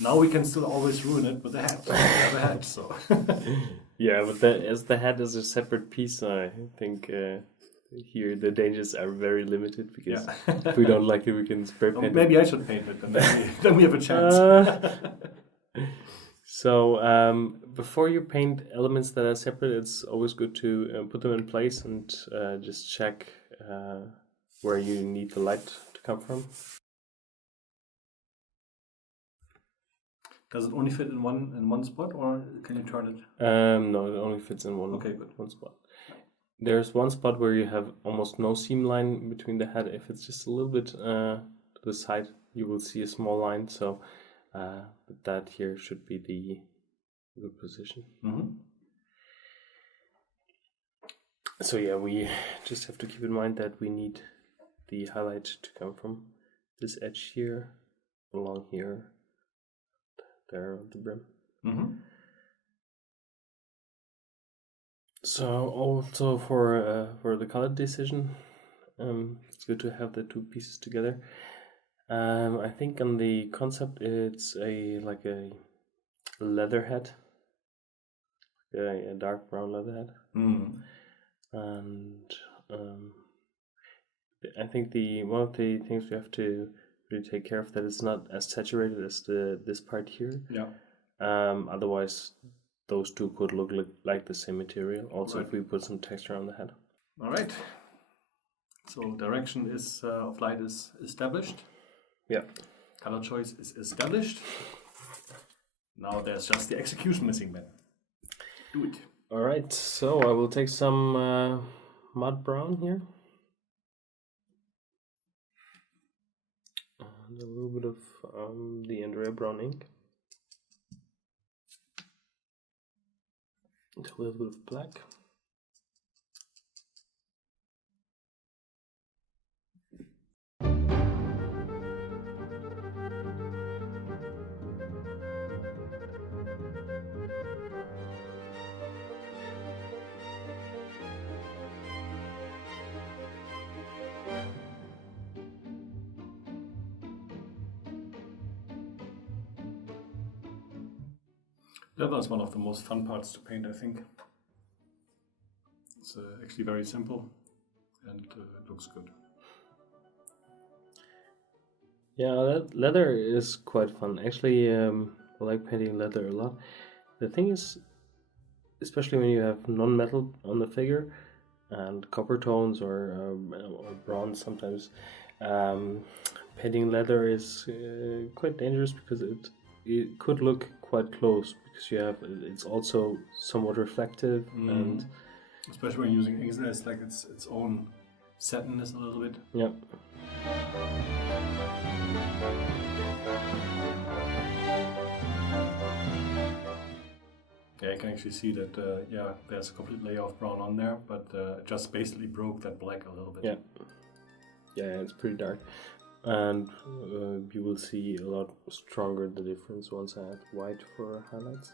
Now we can still always ruin it with the hat. We have a hat, so. Yeah, but as the hat is a separate piece, I think here the dangers are very limited because if we don't like it, we can spray paint maybe I should paint it, and then we have a chance. So before you paint elements that are separate, it's always good to put them in place and just check where you need the light to come from. Does it only fit in one spot, or can you turn it? No, it only fits in one. Okay, good. One spot. There's one spot where you have almost no seam line between the head. If it's just a little bit to the side, you will see a small line. So that here should be the good position. Mm-hmm. So yeah, we just have to keep in mind that we need the highlight to come from this edge here, along here, there on the brim. Mm-hmm. So also for the color decision, it's good to have the two pieces together. I think on the concept it's like a leather head, a dark brown leather head, and I think one of the things we have to really take care of that it's not as saturated as this part here. Yeah. Otherwise, those two could look like the same material. Also, right. If we put some texture on the head. All right. So direction of light is established. Yeah. Color choice is established. Now there's just the execution missing, Ben. Do it. All right. So I will take some mud brown here. And a little bit of the Andrea brown ink. A little bit of black. Leather is one of the most fun parts to paint, I think. It's actually very simple and it looks good. Yeah, leather is quite fun. Actually, I like painting leather a lot. The thing is, especially when you have non-metal on the figure and copper tones or bronze sometimes, painting leather is quite dangerous because it could look quite close because it's also somewhat reflective and especially when using ink, it's like its own satinness a little bit. Yeah. Yeah, you can actually see that. There's a complete layer of brown on there, but it just basically broke that black a little bit. Yeah, it's pretty dark. And you will see a lot stronger the difference once I add white for highlights.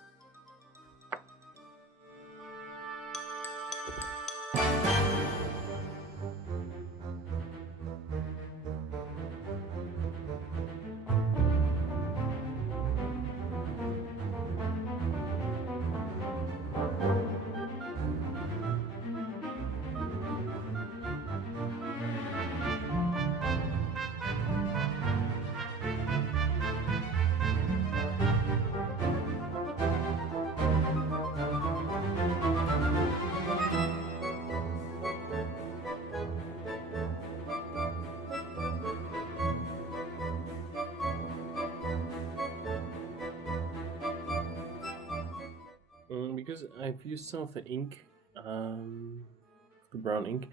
Because I've used some of the ink, the brown ink,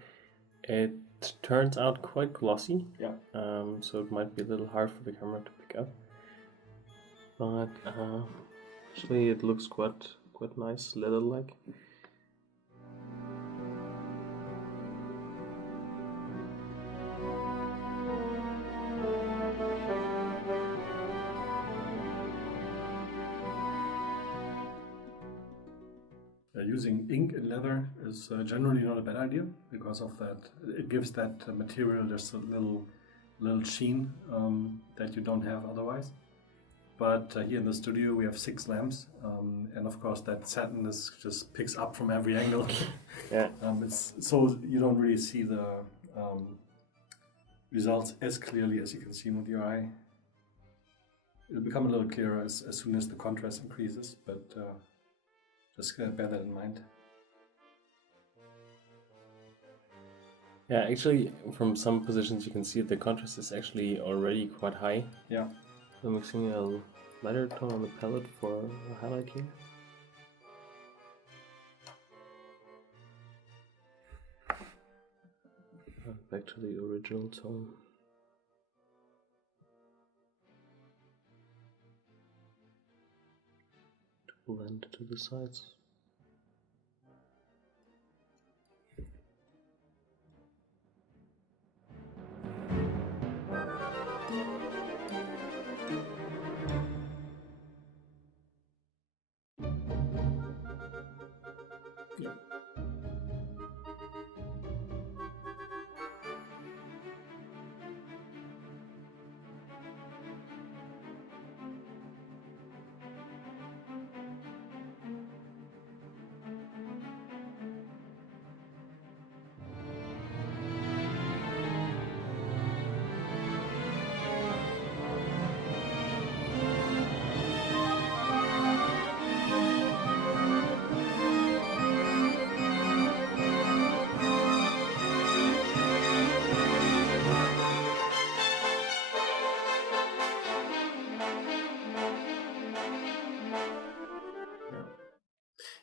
it turns out quite glossy. Yeah. So it might be a little hard for the camera to pick up. But actually it looks quite nice, leather-like. Using ink in leather is generally not a bad idea because of that. It gives that material just a little sheen that you don't have otherwise. But here in the studio we have 6 lamps, and of course that satin just picks up from every angle. Yeah. It's so you don't really see the results as clearly as you can see with your eye. It'll become a little clearer as soon as the contrast increases, but just bear that in mind. Yeah, actually, from some positions you can see the contrast is actually already quite high. Yeah. I'm mixing a lighter tone on the palette for a highlight here. And back to the original tone. To blend to the sides. Yeah.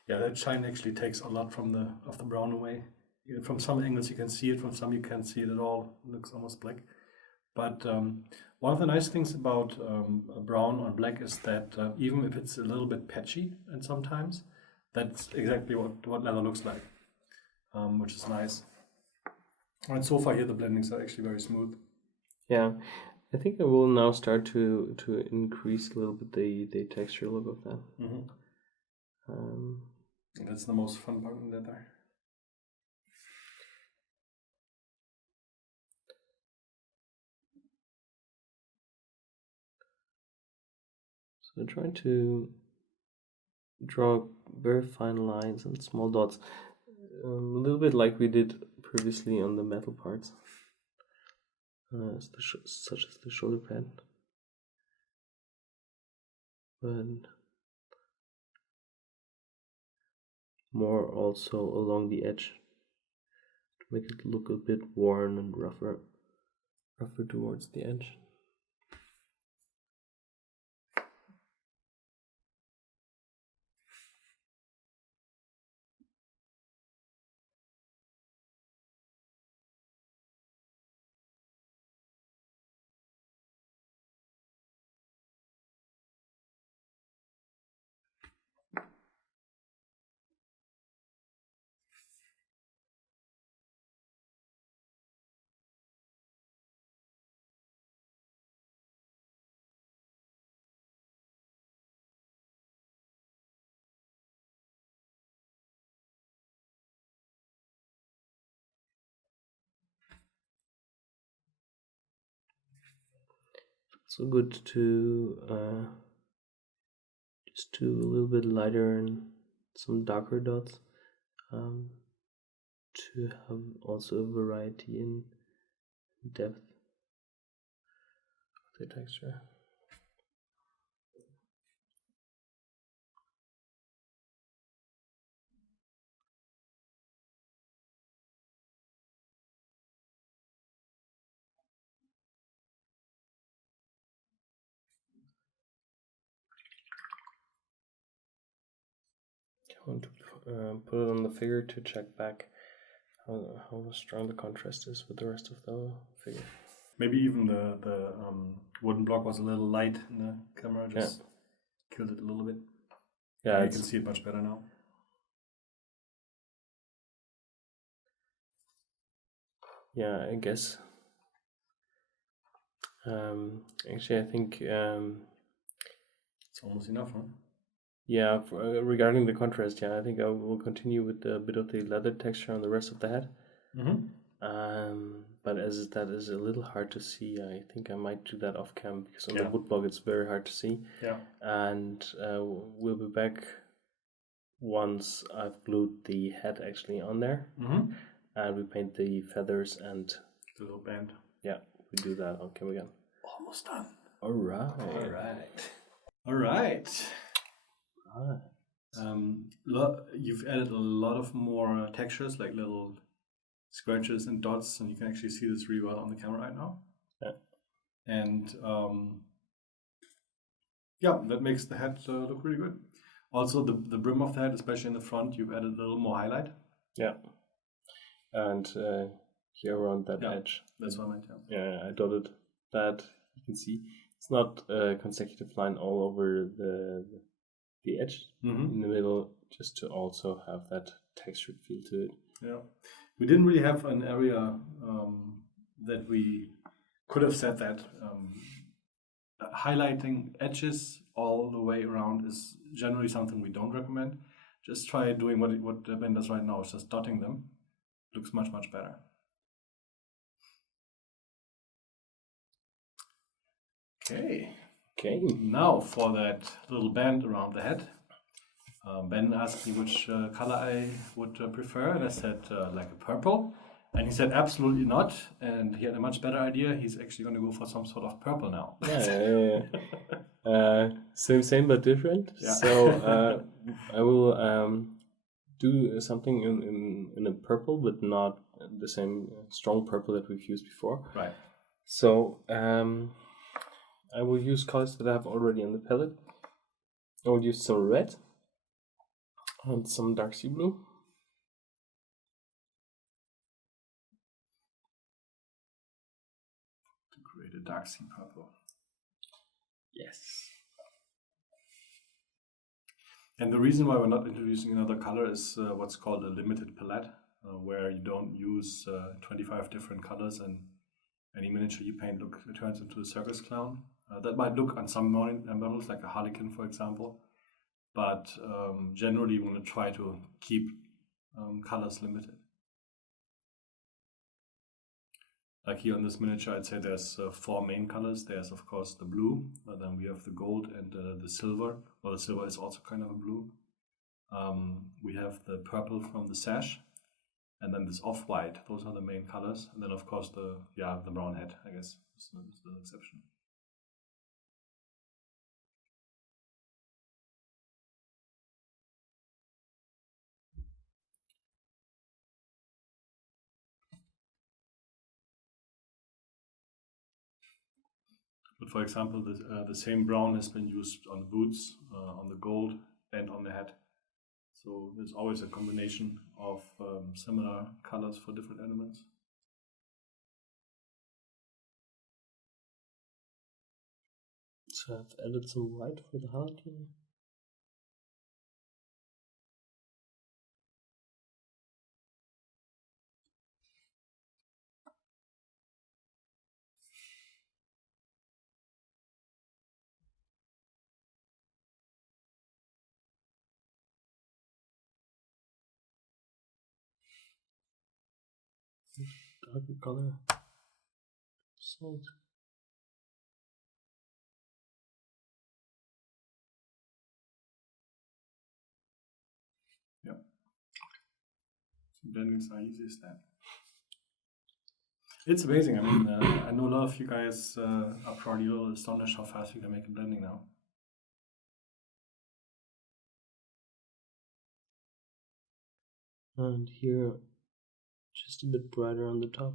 Yeah, that shine actually takes a lot from the brown away. From some angles you can see it, from some you can't see it at all. It looks almost black. But one of the nice things about brown on black is that even if it's a little bit patchy, and sometimes that's exactly what leather looks like, which is nice. And so far here the blendings are actually very smooth. Yeah, I think I will now start to increase a little bit the texture look of that. Mm-hmm. That's the most fun part in leather. So I'm trying to draw very fine lines and small dots, a little bit like we did previously on the metal parts, such as the shoulder pad. But more also along the edge to make it look a bit worn and rougher towards the edge. So good to just do a little bit lighter and some darker dots, to have also a variety in depth of the texture. I want to put it on the figure to check back how strong the contrast is with the rest of the figure. Maybe even the wooden block was a little light in the camera, just killed it a little bit. Yeah, you can see it much better now. Yeah, I guess. Actually, I think it's almost enough, huh? Yeah, regarding the contrast, I think I will continue with a bit of the leather texture on the rest of the head. Mm-hmm. But as that is a little hard to see, I think I might do that off cam because on Yeah. the woodblock it's very hard to see. Yeah. And we'll be back once I've glued the head actually on there, and we paint the feathers and the little band. Yeah, we do that on cam again. Almost done. All right. You've added a lot of more textures, like little scratches and dots, and you can actually see this really well on the camera right now. Yeah. And yeah, that makes the head look really good. Also, the brim of the head, especially in the front, you've added a little more highlight. Yeah. And here around that edge. That's what I meant, yeah. I dotted that. You can see it's not a consecutive line all over the edge in the middle, just to also have that textured feel to it. Yeah. We didn't really have an area that we could have said that. Highlighting edges all the way around is generally something we don't recommend. Just try doing what Ben does right now, is just dotting them. Looks much, much better. Okay. Now for that little band around the head. Ben asked me which color I would prefer, and I said like a purple. And he said absolutely not, and he had a much better idea. He's actually going to go for some sort of purple now. Same but different. Yeah. So I will do something in a purple, but not the same strong purple that we've used before. Right. So I will use colors that I have already on the palette. I will use some red and some dark sea blue. To create a dark sea purple. Yes. And the reason why we're not introducing another color is what's called a limited palette, where you don't use 25 different colors, and any miniature you paint turns into a circus clown. That might look on some models, like a harlequin, for example, but generally you want to try to keep colors limited. Like here on this miniature, I'd say there's 4 main colors. There's of course the blue, but then we have the gold and the silver. Well, the silver is also kind of a blue. We have the purple from the sash, and then this off-white. Those are the main colors. And then of course the brown head, I guess, is the exception. But for example, the same brown has been used on the boots, on the gold, and on the head. So there's always a combination of similar colors for different elements. So I've added some white for the highlight here. Darker color. Salt. Yeah. Blending's not easy as that. It's amazing. I mean, I know a lot of you guys are probably a little astonished how fast you can make a blending now. And here, just a bit brighter on the top.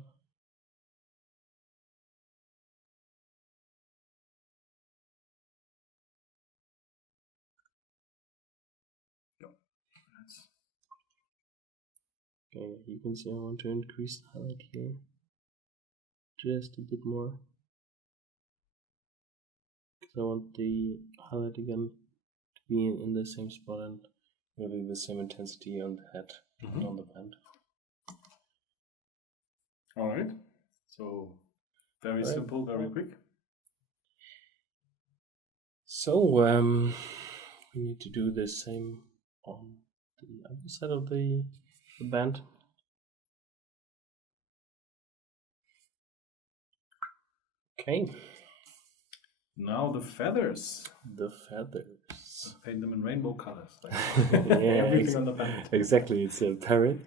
Okay, you can see I want to increase the highlight here just a bit more, because I want the highlight again to be in the same spot and really the same intensity on the head and on the band. Alright, so very simple, very quick. So we need to do the same on the other side of the band. Okay. Now the feathers. The feathers. Paint them in rainbow colors. Like Yeah, everything on the band. exactly. It's a parrot.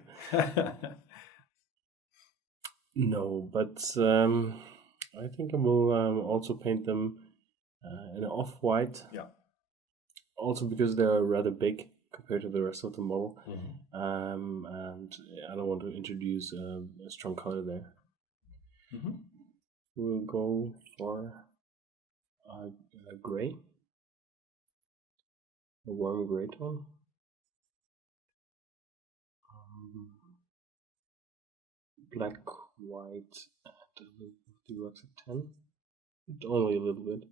No, but I think I will also paint them in off-white. Yeah. Also because they're rather big compared to the rest of the model. Mm-hmm. And I don't want to introduce a strong color there. Mm-hmm. We'll go for a gray, a warm gray tone. Black, white, and a little of the Rocketeer 10. Only a little bit.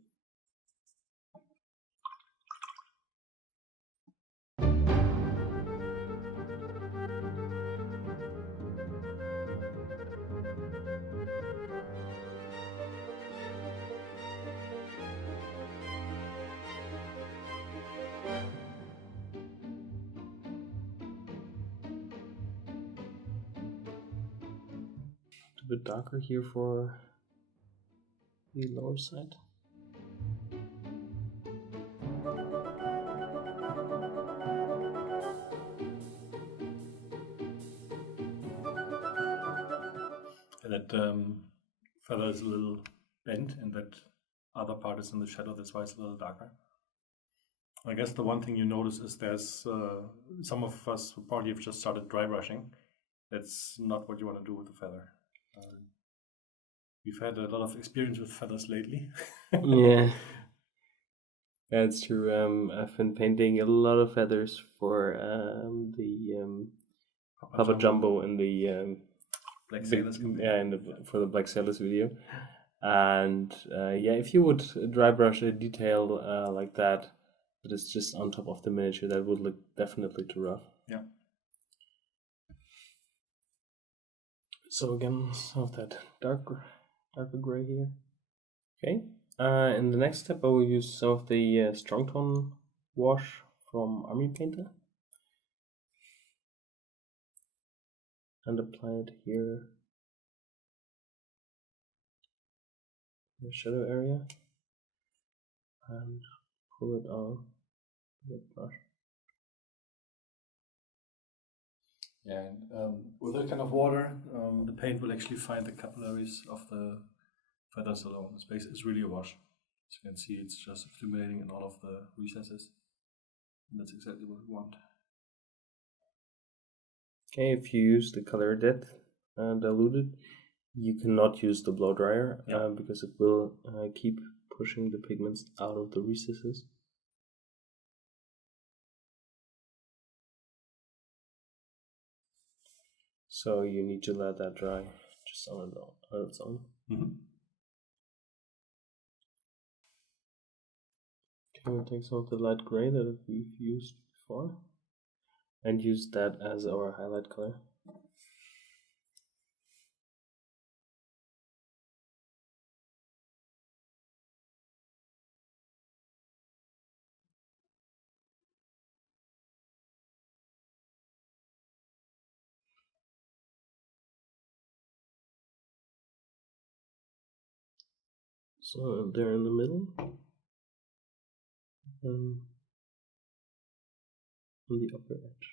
A bit darker here for the lower side. And that feather is a little bent, and that other part is in the shadow. That's why it's a little darker. I guess the one thing you notice is there's some of us who probably have just started dry brushing. That's not what you want to do with the feather. We've had a lot of experience with feathers lately. Yeah, that's true. I've been painting a lot of feathers for the Papa Jumbo and the Black Sailors. for the Black Sailors video. And if you would dry brush a detail like that is just on top of the miniature, that would look definitely too rough. Yeah. So again, some of that darker gray here. Okay. In the next step, I will use some of the strong tone wash from Army Painter and apply it here in the shadow area and pull it on with the brush. Yeah, and with that kind of water, the paint will actually find the capillaries of the feathers alone. It's really a wash. As you can see, it's just accumulating in all of the recesses. And that's exactly what we want. Okay, if you use the color depth diluted, you cannot use the blow dryer because it will keep pushing the pigments out of the recesses. So you need to let that dry just on its own. Mm-hmm. Okay, we'll take some of the light gray that we've used before and use that as our highlight color. So they're in the middle and on the upper edge.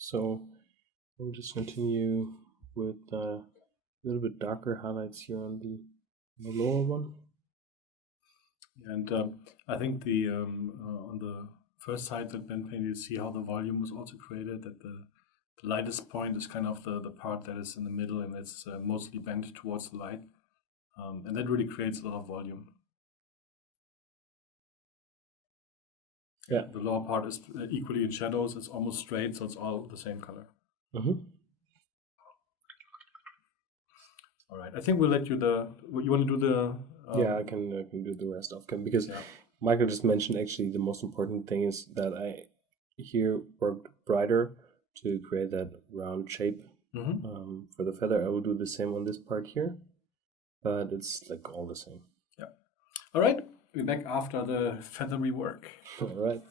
So we'll just continue with a little bit darker highlights here on the lower one. And I think the on the first side that Ben painted, you see how the volume was also created, that the lightest point is kind of the part that is in the middle, and it's mostly bent towards the light. And that really creates a lot of volume. Yeah. The lower part is equally in shadows. It's almost straight, so it's all the same color. All right. I think we'll let you you want to do the... I can do the rest of them because Michael just mentioned actually the most important thing is that here worked brighter to create that round shape. For the feather, I will do the same on this part here, but it's like all the same. Yeah. All right, we're back after the feathery work. All right.